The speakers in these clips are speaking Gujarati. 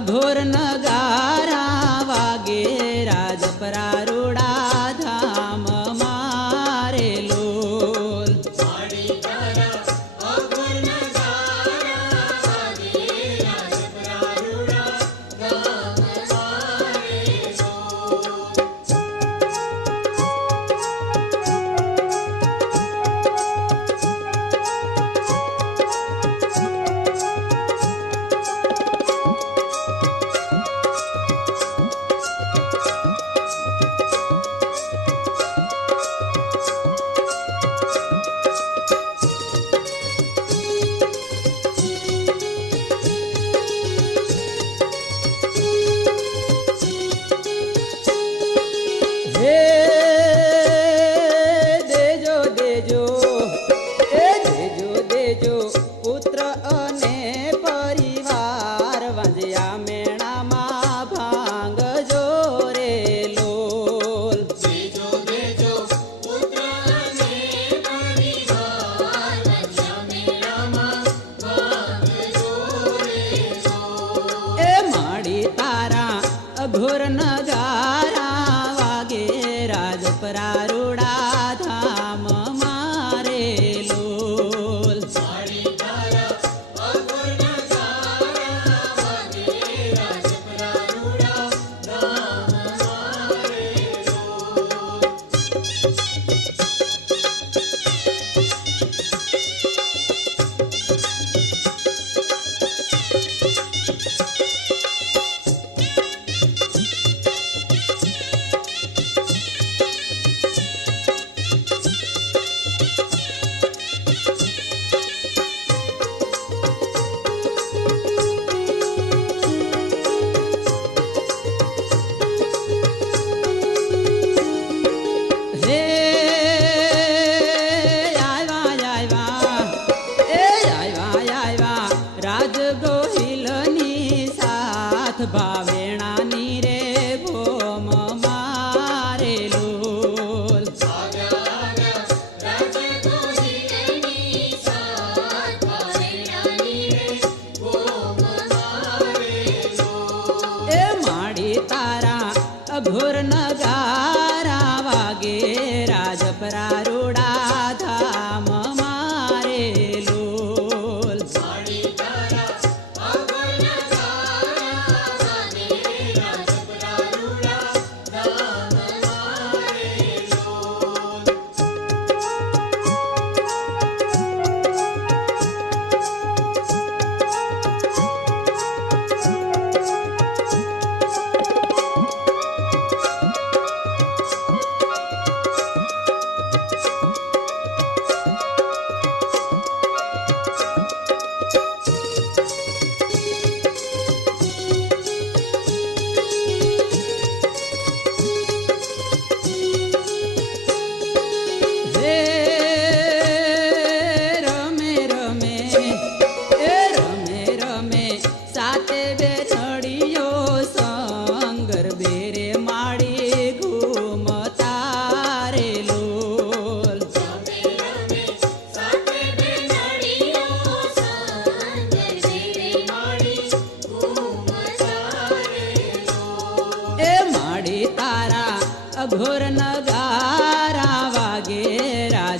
અઘોર નગારા વાગે રાજપરા રૂડા ધામ મારે લોલ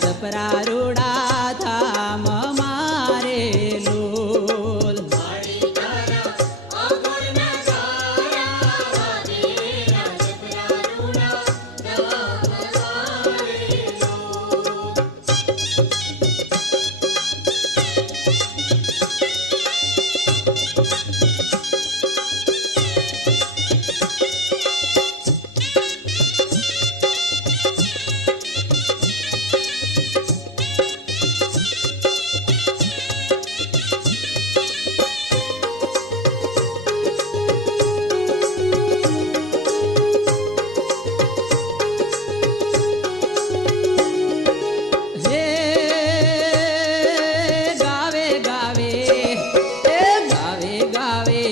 જપરા રોડા